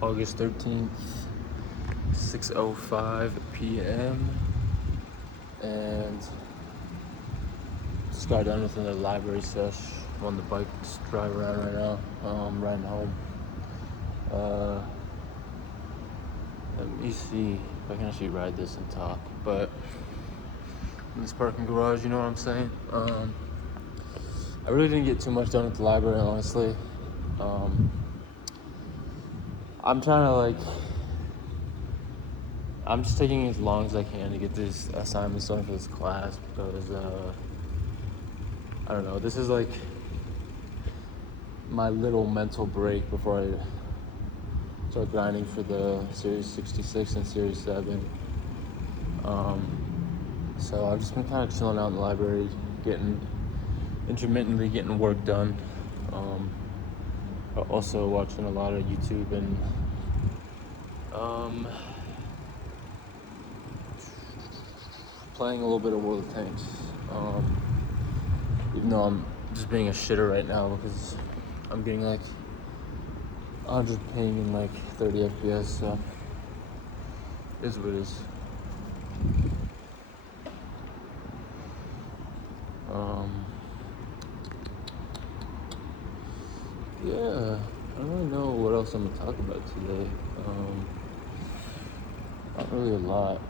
August 13th, 6:05 p.m. And just got done with the library sesh. I'm on the bike, just drive around right now. Riding home. Let me see if I can actually ride this and talk. But in this parking garage, you know what I'm saying? I really didn't get too much done at the library, honestly. I'm trying to I'm just taking as long as I can to get these assignments done for this class because, I don't know, this is like my little mental break before I start grinding for the Series 66 and Series 7. So I've just been kind of chilling out in the library, intermittently getting work done. But also watching a lot of YouTube and playing a little bit of World of Tanks. Even though I'm just being a shitter right now because I'm getting like 100 ping and like 30 FPS, so it is what it is. Yeah, I don't really know what else I'm gonna talk about today. Not really a lot.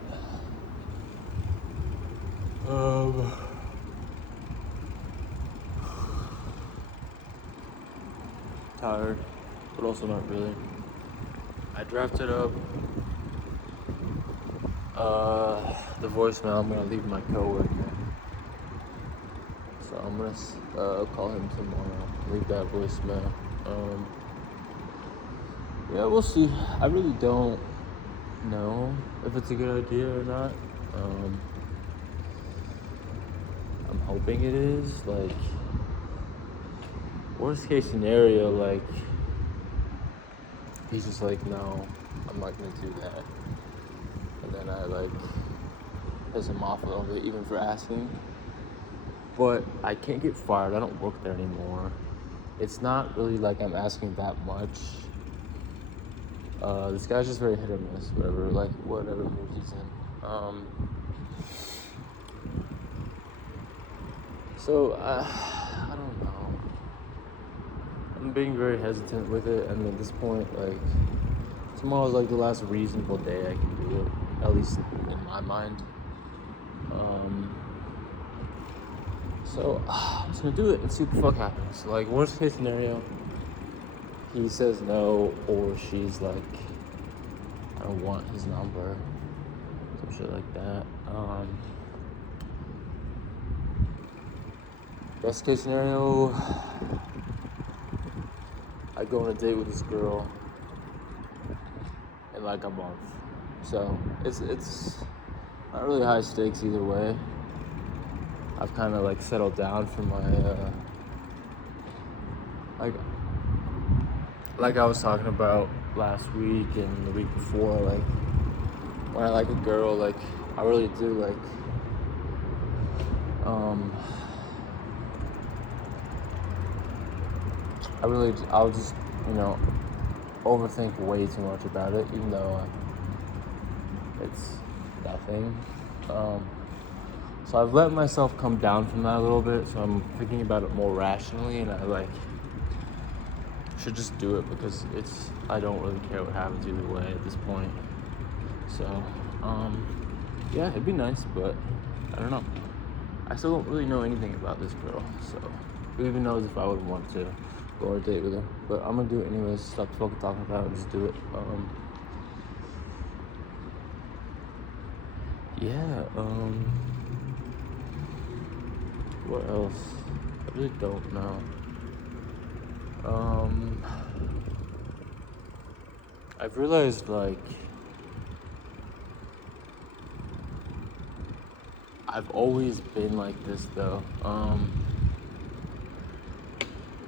Tired, but also not really. I drafted up the voicemail I'm gonna leave my coworker. So I'm gonna call him tomorrow. Leave that voicemail. Yeah, we'll see. I really don't know if it's a good idea or not. I'm hoping it is. Like, worst case scenario, like, he's just like, no, I'm not gonna do that. And then I like piss him off a little bit, even for asking. But I can't get fired. I don't work there anymore. It's not really like I'm asking that much. This guy's just very hit or miss, whatever mood he's in. So I don't know. I'm being very hesitant with it, and at this point, like, tomorrow's like the last reasonable day I can do it, at least in my mind. So I'm just gonna do it and see what the fuck happens. Like, worst case scenario, he says no, or she's like, I don't want his number, some shit like that. Best case scenario, I go on a date with this girl in like a month. So it's not really high stakes either way. I've kind of like settled down for my like I was talking about last week and the week before. Like, when I like a girl, like, I really do like I'll just, overthink way too much about it, even though it's nothing. So I've let myself come down from that a little bit, so I'm thinking about it more rationally, and I should just do it because I don't really care what happens either way at this point. So, yeah, it'd be nice, but I don't know. I still don't really know anything about this girl, so who even knows if I would want to go on a date with her. But I'm gonna do it anyways. Stop fucking talking about it, just do it. Yeah, what else? I really don't know. I've realized, like, I've always been like this, though.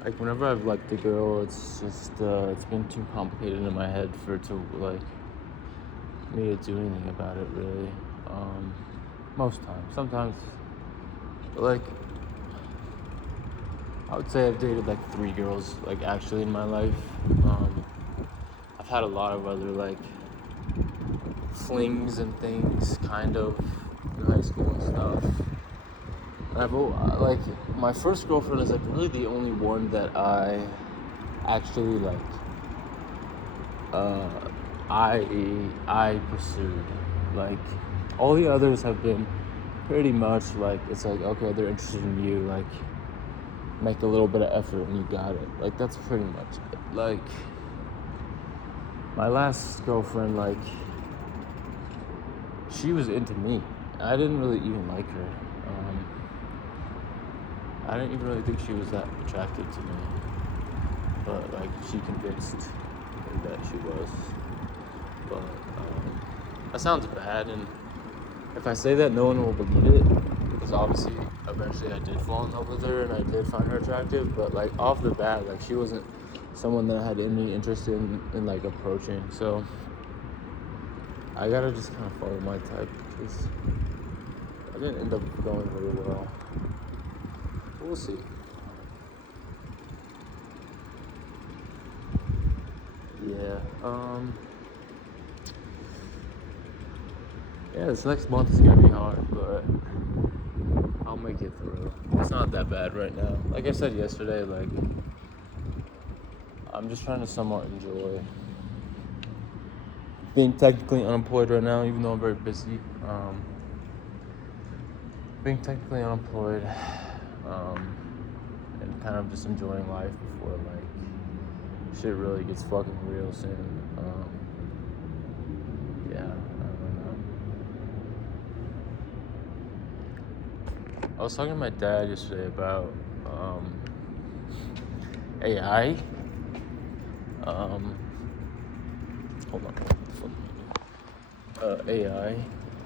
Like, whenever I've liked a girl, it's just, it's been too complicated in my head for it to, like, me to do anything about it, really. Most times. Sometimes, like, I would say I've dated, like, 3 girls, like, actually in my life. I've had a lot of other like flings and things, kind of, in high school and stuff. And like, my first girlfriend is like really the only one that I actually like. I pursued. Like, all the others have been pretty much like, it's like, okay, they're interested in you, like, make a little bit of effort and you got it. Like, that's pretty much it. Like, my last girlfriend, like, she was into me. I didn't really even like her. I didn't even really think she was that attracted to me. But, like, she convinced me that she was. But, that sounds bad, and if I say that, no one will believe it, because obviously, eventually I did fall in love with her, and I did find her attractive, but, like, off the bat, like, she wasn't someone that I had any interest in like, approaching, so I gotta just kind of follow my type, because I didn't end up going really well. We'll see. Yeah, yeah, this next month is gonna be hard, but I'll make it through. It's not that bad right now. Like I said yesterday, like, I'm just trying to somewhat enjoy being technically unemployed right now, even though I'm very busy. Being technically unemployed, and kind of just enjoying life before, like, shit really gets fucking real soon. Yeah, I don't know. I was talking to my dad yesterday about AI. Hold on. AI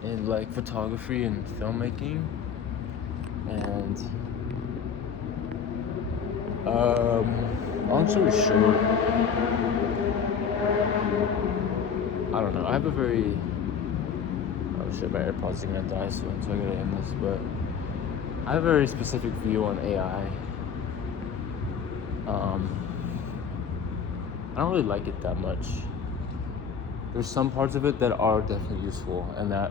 in like photography and filmmaking, and long story short, I don't know. I have a very shit, my AirPods are gonna die soon, so I gotta end this. But I have a very specific view on AI. I don't really like it that much. There's some parts of it that are definitely useful and that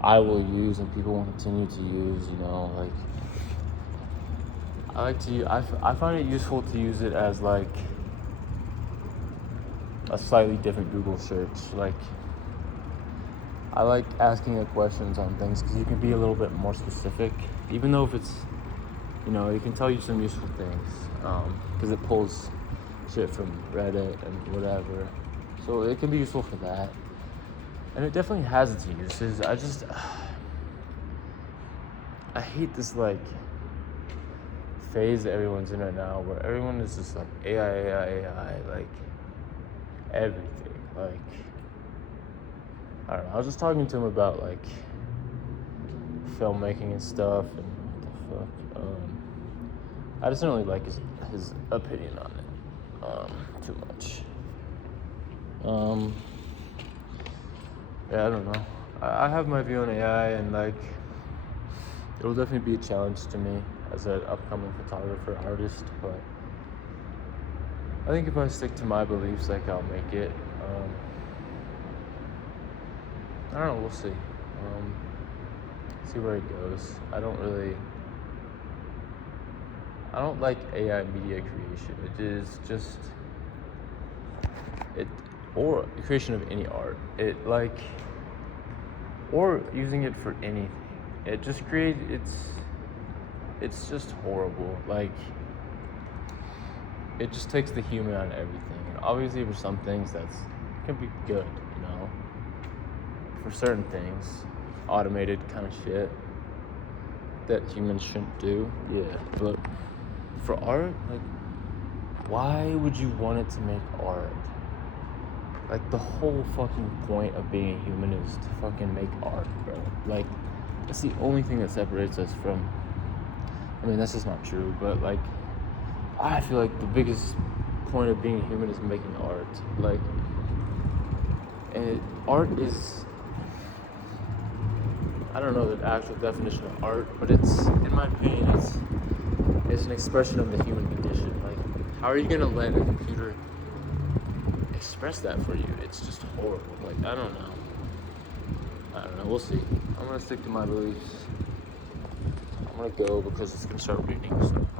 I will use and people will continue to use, you know, like, I find it useful to use it as like a slightly different Google search. Like, I like asking it questions on things because you can be a little bit more specific, even though if it's, you know, it can tell you some useful things, because it pulls shit from Reddit and whatever, so it can be useful for that, and it definitely has its uses. I hate this, like, phase that everyone's in right now, where everyone is just like AI, like, everything, like, I don't know, I was just talking to him about, like, filmmaking and stuff, and what the fuck, I just don't really like his opinion on it, too much. Yeah, I don't know. I have my view on AI, and like, it'll definitely be a challenge to me as an upcoming photographer, artist, but I think if I stick to my beliefs, like, I'll make it. I don't know, we'll see. See where it goes. I don't like AI media creation. It is just, or creation of any art. Or using it for anything. It just it's just horrible. Like, it just takes the human out of everything. And obviously for some things it can be good, you know. For certain things, automated kind of shit that humans shouldn't do, yeah. But for art, like, why would you want it to make art? Like, the whole fucking point of being a human is to fucking make art, bro. Like, that's the only thing that separates us from, I mean, that's just not true, but, like, I feel like the biggest point of being a human is making art. Like, and art is, I don't know the actual definition of art, but it's, in my opinion, it's an expression of the human condition. Like, how are you gonna let a computer express that for you. It's just horrible. Like, I don't know. We'll see. I'm gonna stick to my beliefs. I'm gonna go because it's gonna start raining. So.